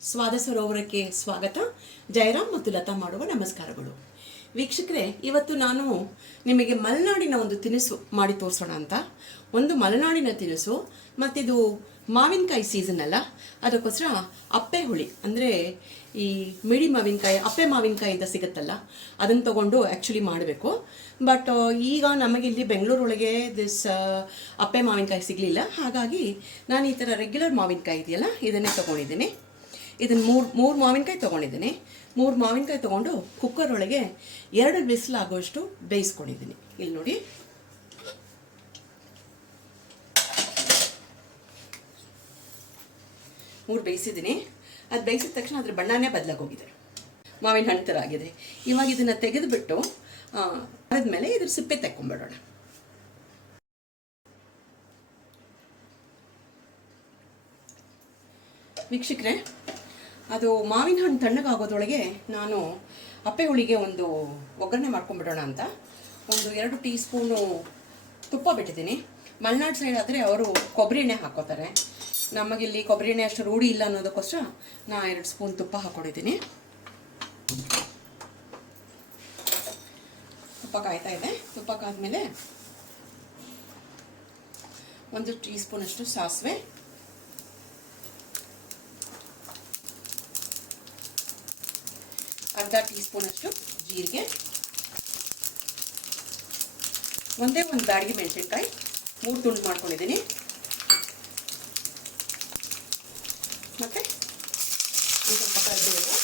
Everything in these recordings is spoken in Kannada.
ಸ್ವಾದ ಸರೋವರಕ್ಕೆ ಸ್ವಾಗತ. ಜಯರಾಮ್ ಮತ್ತು ಲತಾ ಮಾಡುವ ನಮಸ್ಕಾರಗಳು. ವೀಕ್ಷಕರೇ, ಇವತ್ತು ನಾನು ನಿಮಗೆ ಮಲೆನಾಡಿನ ಒಂದು ತಿನಿಸು ಮಾಡಿ ತೋರಿಸೋಣ ಅಂತ. ಒಂದು ಮಲೆನಾಡಿನ ತಿನಿಸು, ಮತ್ತಿದು ಮಾವಿನಕಾಯಿ ಸೀಸನ್ ಅಲ್ಲ, ಅದಕ್ಕೋಸ್ಕರ ಅಪ್ಪೆ ಹುಳಿ ಅಂದರೆ ಈ ಮಿಡಿ ಮಾವಿನಕಾಯಿ, ಅಪ್ಪೆ ಮಾವಿನಕಾಯಿ ಅಂತ ಸಿಗುತ್ತಲ್ಲ, ಅದನ್ನು ತೊಗೊಂಡು ಆ್ಯಕ್ಚುಲಿ ಮಾಡಬೇಕು. ಬಟ್ ಈಗ ನಮಗೆ ಇಲ್ಲಿ ಬೆಂಗಳೂರೊಳಗೆ ಅಪ್ಪೆ ಮಾವಿನಕಾಯಿ ಸಿಗಲಿಲ್ಲ. ಹಾಗಾಗಿ ನಾನು ಈ ಥರ ರೆಗ್ಯುಲರ್ ಮಾವಿನಕಾಯಿ ಇದೆಯಲ್ಲ, ಇದನ್ನೇ ತೊಗೊಂಡಿದ್ದೀನಿ. ಇದನ್ನು ಮೂರು ಮಾವಿನಕಾಯಿ ತೊಗೊಂಡಿದ್ದೀನಿ. 3 ಮಾವಿನಕಾಯಿ ತೊಗೊಂಡು ಕುಕ್ಕರ್ ಒಳಗೆ 2 ಬಿಸಿಲಾಗುವಷ್ಟು ಬೇಯಿಸ್ಕೊಂಡಿದ್ದೀನಿ. ಇಲ್ಲಿ ನೋಡಿ, ಮೂರು ಬೇಯಿಸಿದ್ದೀನಿ. ಅದು ಬೇಯಿಸಿದ ತಕ್ಷಣ ಅದ್ರ ಬಣ್ಣನೇ ಬದಲಾಗೋಗಿದೆ, ಮಾವಿನ ಹಣ್ಣು ಥರ ಆಗಿದೆ. ಇವಾಗ ಇದನ್ನು ತೆಗೆದುಬಿಟ್ಟು ಆದ್ಮೇಲೆ ಇದ್ರ ಸಿಪ್ಪೆ ತೆಕ್ಕೊಂಬಿಡೋಣ. ವೀಕ್ಷಕರೇ, ಅದು ಮಾವಿನ ಹಣ್ಣು ತಣ್ಣಗಾಗೋದ್ರೊಳಗೆ ನಾನು ಅಪ್ಪೆ ಹುಳಿಗೆ ಒಂದು ಒಗ್ಗರಣೆ ಮಾಡ್ಕೊಂಡ್ಬಿಡೋಣ ಅಂತ ಒಂದು 2 ಟೀ ಸ್ಪೂನು ತುಪ್ಪ ಬಿಟ್ಟಿದ್ದೀನಿ. ಮಲೆನಾಡು ಸೈಡ್ ಆದರೆ ಅವರು ಕೊಬ್ಬರಿ ಎಣ್ಣೆ ಹಾಕ್ಕೋತಾರೆ. ನಮಗಿಲ್ಲಿ ಕೊಬ್ಬರಿ ಎಣ್ಣೆ ಅಷ್ಟು ರೂಢಿ ಇಲ್ಲ ಅನ್ನೋದಕ್ಕೋಸ್ಕರ ನಾನು 2 ಸ್ಪೂನ್ ತುಪ್ಪ ಹಾಕ್ಕೊಂಡಿದ್ದೀನಿ. ತುಪ್ಪ ಕಾಯ್ತಾ ಇದೆ. ತುಪ್ಪ ಕಾದ್ಮೇಲೆ 1 ಟೀ ಸ್ಪೂನಷ್ಟು ಸಾಸಿವೆ, ಅರ್ಧ ಟೀ ಸ್ಪೂನಷ್ಟು ಜೀರಿಗೆ, ಒಂದೇ ಒಂದು ಬ್ಯಾಡಗಿ ಮೆಣಸಿನ್ಕಾಯಿ 3 ತುಂಡು ಮಾಡ್ಕೊಂಡಿದ್ದೀನಿ. ಮತ್ತು ಸ್ವಲ್ಪ ಕರಿಬೇವು,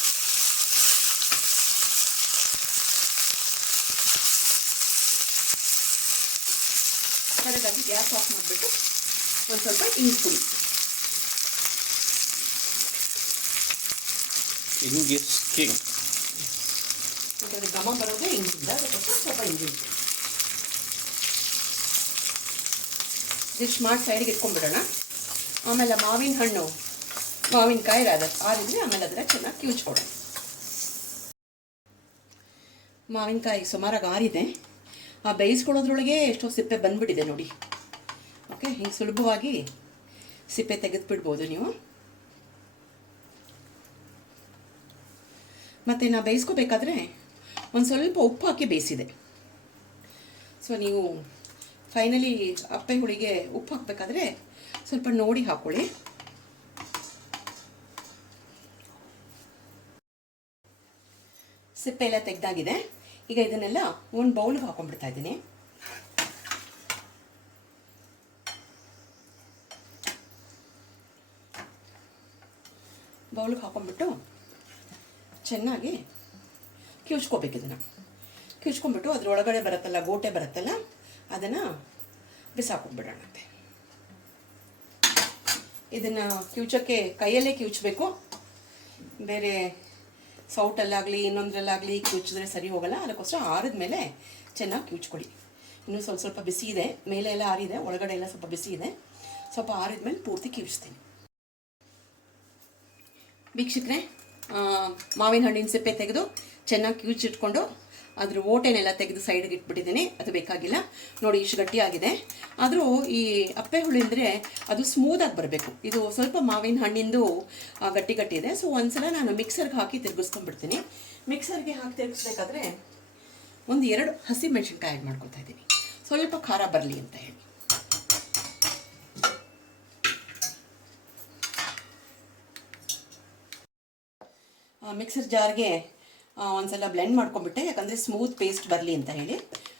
ಕರೆದಾಗಿ ಗ್ಯಾಸ್ ಆಫ್ ಮಾಡಿಬಿಟ್ಟು ಒಂದು ಸ್ವಲ್ಪ ಇಂಗು ಪುಡಿ. ಘಮ ಬರೋದೇ ಇಂಗಿಂದ, ಅದಕ್ಕೋಸ್ಕರ ಸ್ವಲ್ಪ ಇಂಗಿ ಇಷ್ಟು ಮಾಡಿ ಸೈಡಿಗೆ ಇಟ್ಕೊಂಡ್ಬಿಡೋಣ. ಆಮೇಲೆ ಮಾವಿನಕಾಯಿ ಆರಿದ್ರೆ ಆಮೇಲೆ ಅದರ ಚೆನ್ನಾಗಿ ಕಿವುಚ್ಕೊಡೋಣ. ಮಾವಿನಕಾಯಿ ಸುಮಾರಾಗಿ ಆರಿದೆ. ಆ ಬೇಯಿಸ್ಕೊಳ್ಳೋದ್ರೊಳಗೆ ಎಷ್ಟೋ ಸಿಪ್ಪೆ ಬಂದ್ಬಿಟ್ಟಿದೆ ನೋಡಿ. ಓಕೆ, ಹಿಂಗೆ ಸುಲಭವಾಗಿ ಸಿಪ್ಪೆ ತೆಗೆದುಬಿಡ್ಬೋದು ನೀವು. ಮತ್ತು ನಾ ಬೇಯಿಸ್ಕೋಬೇಕಾದ್ರೆ ಒಂದು ಸ್ವಲ್ಪ ಉಪ್ಪು ಹಾಕಿ ಬೇಯಿಸಿದೆ. ಸೊ ನೀವು ಫೈನಲಿ ಅಪ್ಪೆ ಹುಳಿಗೆ ಉಪ್ಪು ಹಾಕಬೇಕಾದ್ರೆ ಸ್ವಲ್ಪ ನೋಡಿ ಹಾಕ್ಕೊಳ್ಳಿ. ಸಿಪ್ಪೆ ಎಲ್ಲ ತೆಗೆದಾಗಿದೆ. ಈಗ ಇದನ್ನೆಲ್ಲ ಒಂದು ಬೌಲ್ಗೆ ಹಾಕೊಂಡ್ಬಿಡ್ತಾ ಇದ್ದೀನಿ. ಬೌಲ್ಗೆ ಹಾಕೊಂಡ್ಬಿಟ್ಟು ಚೆನ್ನಾಗಿ ಕಿವುಚ್ಕೋಬೇಕು. ಇದನ್ನು ಕಿವುಚ್ಕೊಂಡ್ಬಿಟ್ಟು ಅದ್ರೊಳಗಡೆ ಬರುತ್ತಲ್ಲ, ಗೋಟೆ ಬರುತ್ತಲ್ಲ, ಅದನ್ನು ಬಿಸಾಕೊಂಡ್ಬಿಡೋಣಂತೆ. ಇದನ್ನು ಕಿವುಚೋಕ್ಕೆ ಕೈಯಲ್ಲೇ ಕಿವುಚಬೇಕು. ಬೇರೆ ಸೌಟಲ್ಲಾಗಲಿ ಇನ್ನೊಂದರಲ್ಲಾಗಲಿ ಕಿವುಚಿದ್ರೆ ಸರಿ ಹೋಗಲ್ಲ. ಅದಕ್ಕೋಸ್ಕರ ಆರಿದ್ಮೇಲೆ ಚೆನ್ನಾಗಿ ಕಿವುಚ್ಕೊಳ್ಳಿ. ಇನ್ನೂ ಸ್ವಲ್ಪ ಬಿಸಿ ಇದೆ, ಮೇಲೆ ಎಲ್ಲ ಆರಿದೆ, ಒಳಗಡೆ ಎಲ್ಲ ಸ್ವಲ್ಪ ಬಿಸಿ ಇದೆ. ಸ್ವಲ್ಪ ಆರಿದ್ಮೇಲೆ ಪೂರ್ತಿ ಕಿವುಚ್ತೀನಿ. ವೀಕ್ಷಕರೇ, ಮಾವಿನ ಹಣ್ಣಿನ ಸಿಪ್ಪೆ ತೆಗೆದು ಚೆನ್ನಾಗಿ ಕಿವುಚಿಟ್ಕೊಂಡು ಅದ್ರ ಓಟೆನೆಲ್ಲ ತೆಗೆದು ಸೈಡ್ಗೆ ಇಟ್ಬಿಟ್ಟಿದ್ದೀನಿ. ಅದು ಬೇಕಾಗಿಲ್ಲ ನೋಡಿ, ಇಷ್ಟು ಗಟ್ಟಿಯಾಗಿದೆ. ಆದರೂ ಈ ಅಪ್ಪೆ ಹುಳಿ ಅಂದರೆ ಅದು ಸ್ಮೂದಾಗಿ ಬರಬೇಕು. ಇದು ಸ್ವಲ್ಪ ಮಾವಿನ ಹಣ್ಣಿಂದು ಗಟ್ಟಿ ಇದೆ. ಸೊ ಒಂದ್ಸಲ ನಾನು ಮಿಕ್ಸರ್ಗೆ ಹಾಕಿ ತಿರುಗಿಸ್ಕೊಂಡ್ಬಿಡ್ತೀನಿ. ಮಿಕ್ಸರ್ಗೆ ಹಾಕಿ ತಿರುಗಿಸ್ಬೇಕಾದ್ರೆ 1-2 ಹಸಿ ಮೆಣಸಿನ್ಕಾಯಿ ಆ್ಯಡ್ ಮಾಡ್ಕೊತಾ ಇದ್ದೀನಿ, ಸ್ವಲ್ಪ ಖಾರ ಬರಲಿ ಅಂತ ಹೇಳಿ. ಮಿಕ್ಸರ್ ಜಾರ್ಗೆ ಒಂದ್ಸಲ ಬ್ಲೆಂಡ್ ಮಾಡ್ಕೊಂಡ್ಬಿಟ್ಟೆ, ಯಾಕಂದರೆ ಸ್ಮೂತ್ ಪೇಸ್ಟ್ ಬರಲಿ ಅಂತ ಹೇಳಿ.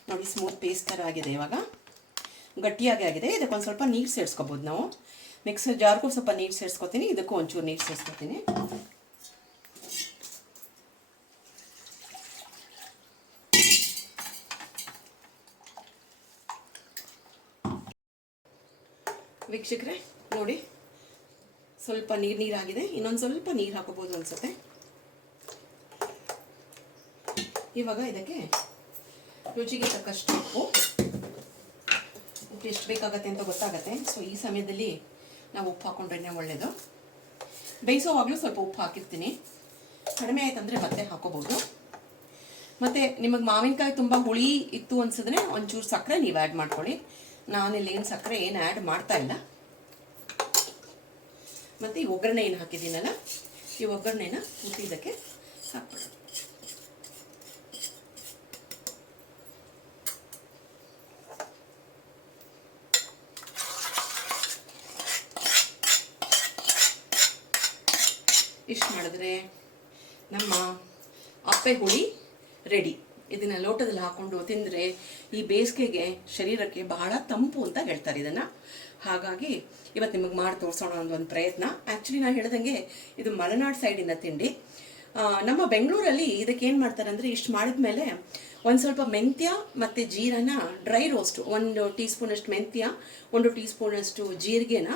ನೋಡಿ, ಸ್ಮೂತ್ ಪೇಸ್ಟ್ ಥರ ಆಗಿದೆ. ಇವಾಗ ಗಟ್ಟಿಯಾಗಿ ಆಗಿದೆ. ಇದಕ್ಕೊಂದು ಸ್ವಲ್ಪ ನೀರು ಸೇರಿಸ್ಕೋಬೋದು ನಾವು. ಮಿಕ್ಸರ್ ಜಾರ್ಗೂ ಸ್ವಲ್ಪ ನೀರು ಸೇರಿಸ್ಕೊತೀನಿ, ಇದಕ್ಕೂ ಒಂಚೂರು ನೀರು ಸೇರಿಸ್ಕೊತೀನಿ. ವೀಕ್ಷಕರೇ ನೋಡಿ, ಸ್ವಲ್ಪ ನೀರಾಗಿದೆ. ಇನ್ನೊಂದು ಸ್ವಲ್ಪ ನೀರು ಹಾಕೋಬೋದು ಅನ್ಸುತ್ತೆ. ಇವಾಗ ಇದಕ್ಕೆ ರುಚಿಗೆ ತಕ್ಕಷ್ಟು ಉಪ್ಪು ಎಷ್ಟು ಬೇಕಾಗತ್ತೆ ಅಂತ ಗೊತ್ತಾಗತ್ತೆ. ಸೊ ಈ ಸಮಯದಲ್ಲಿ ನಾವು ಉಪ್ಪು ಹಾಕೊಂಡ್ರೆ ಒಳ್ಳೆಯದು. ಬೇಯಿಸೋವಾಗಲೂ ಸ್ವಲ್ಪ ಉಪ್ಪು ಹಾಕಿರ್ತೀನಿ. ಕಡಿಮೆ ಆಯ್ತಂದರೆ ಮತ್ತೆ ಹಾಕೋಬೋದು. ಮತ್ತು ನಿಮಗೆ ಮಾವಿನಕಾಯಿ ತುಂಬ ಹುಳಿ ಇತ್ತು ಅನ್ಸಿದ್ರೆ ಒಂಚೂರು ಸಕ್ಕರೆ ನೀವು ಆ್ಯಡ್ ಮಾಡ್ಕೊಳ್ಳಿ. ನಾನಿಲ್ಲಿ ಏನು ಸಕ್ಕರೆ ಆ್ಯಡ್ ಮಾಡ್ತಾ ಇಲ್ಲ. ಮತ್ತು ಈ ಒಗ್ಗರಣೆ ಏನು ಹಾಕಿದ್ದೀನಲ್ಲ ಈ ಒಗ್ಗರಣೆನ ಇದಕ್ಕೆ ಹಾಕ್ಬಿಡೋಣ. ಇಷ್ಟು ಮಾಡಿದ್ರೆ ನಮ್ಮ ಅಪ್ಪೆ ಹುಳಿ ರೆಡಿ. ಇದನ್ನು ಲೋಟದಲ್ಲಿ ಹಾಕ್ಕೊಂಡು ತಿಂದರೆ ಈ ಬೇಸಿಗೆಗೆ ಶರೀರಕ್ಕೆ ಬಹಳ ತಂಪು ಅಂತ ಹೇಳ್ತಾರೆ ಇದನ್ನು. ಹಾಗಾಗಿ ಇವತ್ತು ನಿಮಗೆ ಮಾಡಿ ತೋರಿಸೋಣ ಒಂದು ಪ್ರಯತ್ನ. ಆ್ಯಕ್ಚುಲಿ ನಾನು ಹೇಳ್ದಂಗೆ ಇದು ಮಲೆನಾಡು ಸೈಡಿನ ತಿಂಡಿ. ನಮ್ಮ ಬೆಂಗಳೂರಲ್ಲಿ ಇದಕ್ಕೆ ಏನು ಮಾಡ್ತಾರೆ ಅಂದರೆ, ಇಷ್ಟು ಮಾಡಿದ್ಮೇಲೆ ಒಂದು ಸ್ವಲ್ಪ ಮೆಂತ್ಯ ಮತ್ತು ಜೀರನ ಡ್ರೈ ರೋಸ್ಟ್, 1 ಟೀ ಸ್ಪೂನಷ್ಟು ಮೆಂತ್ಯ, 1 ಟೀ ಸ್ಪೂನಷ್ಟು ಜೀರಿಗೆನ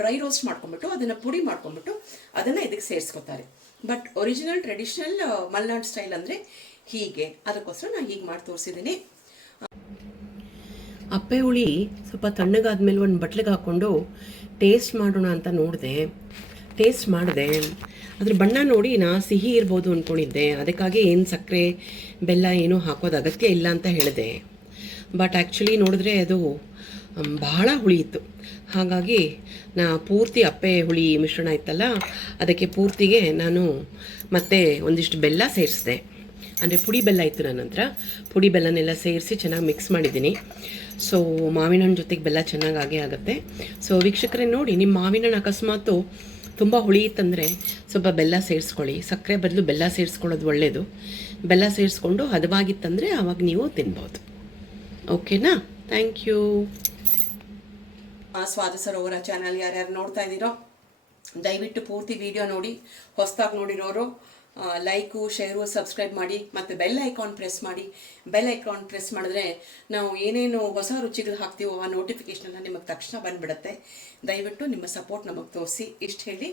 ಡ್ರೈ ರೋಸ್ಟ್ ಮಾಡ್ಕೊಂಬಿಟ್ಟು ಅದನ್ನು ಪುಡಿ ಮಾಡ್ಕೊಂಬಿಟ್ಟು ಅದನ್ನು ಇದಕ್ಕೆ ಸೇರಿಸ್ಕೊತಾರೆ. But original traditional Malenadu style ಅಂದರೆ ಹೀಗೆ. ಅದಕ್ಕೋಸ್ಕರ ನಾನು ಹೀಗೆ ಮಾಡಿ ತೋರಿಸಿದ್ದೀನಿ. ಅಪ್ಪೆ ಹುಳಿ ಸ್ವಲ್ಪ ತಣ್ಣಗಾದ್ಮೇಲೆ ಒಂದು ಬಟ್ಲಿಗೆ ಹಾಕ್ಕೊಂಡು ಟೇಸ್ಟ್ ಮಾಡೋಣ ಅಂತ ಟೇಸ್ಟ್ ಮಾಡಿದೆ. ಅದ್ರ ಬಣ್ಣ ನೋಡಿ ನಾನು ಸಿಹಿ ಇರ್ಬೋದು ಅಂದ್ಕೊಂಡಿದ್ದೆ. ಅದಕ್ಕಾಗಿ ಏನು ಸಕ್ಕರೆ ಬೆಲ್ಲ ಏನೂ ಹಾಕೋದು ಅಗತ್ಯ ಇಲ್ಲ ಅಂತ ಹೇಳಿದೆ. ಬಟ್ ಆ್ಯಕ್ಚುಲಿ ನೋಡಿದ್ರೆ ಅದು ಬಹಳ ಹುಳಿ ಇತ್ತು. ಹಾಗಾಗಿ ಪೂರ್ತಿ ಅಪ್ಪೆ ಹುಳಿ ಮಿಶ್ರಣ ಇತ್ತಲ್ಲ, ಅದಕ್ಕೆ ಪೂರ್ತಿಗೆ ನಾನು ಮತ್ತೆ ಒಂದಿಷ್ಟು ಬೆಲ್ಲ ಸೇರಿಸಿದೆ. ಅಂದರೆ ಪುಡಿ ಬೆಲ್ಲ ಇತ್ತು ನನ್ನ ಹತ್ರ. ಪುಡಿ ಬೆಲ್ಲನೆಲ್ಲ ಸೇರಿಸಿ ಚೆನ್ನಾಗಿ ಮಿಕ್ಸ್ ಮಾಡಿದ್ದೀನಿ. ಸೊ ಮಾವಿನ ಹಣ್ಣು ಜೊತೆಗೆ ಬೆಲ್ಲ ಚೆನ್ನಾಗಿ ಆಗುತ್ತೆ. ಸೊ ವೀಕ್ಷಕರೇ ನೋಡಿ, ನಿಮ್ಮ ಮಾವಿನ ಹಣ್ಣು ಅಕಸ್ಮಾತು ತುಂಬ ಹುಳಿ ಇತ್ತಂದರೆ ಸ್ವಲ್ಪ ಬೆಲ್ಲ ಸೇರಿಸ್ಕೊಳ್ಳಿ. ಸಕ್ಕರೆ ಬದಲು ಬೆಲ್ಲ ಸೇರಿಸ್ಕೊಳ್ಳೋದು ಒಳ್ಳೆಯದು. ಬೆಲ್ಲ ಸೇರಿಸ್ಕೊಂಡು ಹದವಾಗಿತ್ತಂದರೆ ಆವಾಗ ನೀವು ತಿನ್ಬೋದು. ಓಕೆನಾ? Thank you. Swada Sarovara channel ಯಾರ್ಯಾರು ನೋಡ್ತಾ ಇದ್ದೀರೋ ದಯವಿಟ್ಟು ಪೂರ್ತಿ ವಿಡಿಯೋ ನೋಡಿ. ಹೊಸದಾಗಿ ನೋಡಿರೋರು ಲೈಕು, ಶೇರು, ಸಬ್ಸ್ಕ್ರೈಬ್ ಮಾಡಿ ಮತ್ತು ಬೆಲ್ ಐಕಾನ್ ಪ್ರೆಸ್ ಮಾಡಿ. ಬೆಲ್ ಐಕಾನ್ ಪ್ರೆಸ್ ಮಾಡಿದ್ರೆ ನಾವು ಏನೇನು ಹೊಸ ರುಚಿಗಳು ಹಾಕ್ತೀವೋ ಆ ನೋಟಿಫಿಕೇಷನೆಲ್ಲ ನಿಮಗೆ ತಕ್ಷಣ ಬಂದುಬಿಡುತ್ತೆ. ದಯವಿಟ್ಟು ನಿಮ್ಮ ಸಪೋರ್ಟ್ ನಮಗೆ ತೋರಿಸಿ. ಇಷ್ಟು ಹೇಳಿ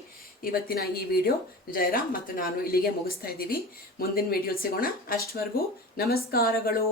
ಇವತ್ತಿನ ಈ ವಿಡಿಯೋ ಜಯರಾಮ್ ಮತ್ತು ನಾನು ಇಲ್ಲಿಗೆ ಮುಗಿಸ್ತಾ ಇದ್ದೀವಿ. ಮುಂದಿನ ವಿಡಿಯೋ ಸಿಗೋಣ. ಅಷ್ಟವರೆಗೂ ನಮಸ್ಕಾರಗಳು.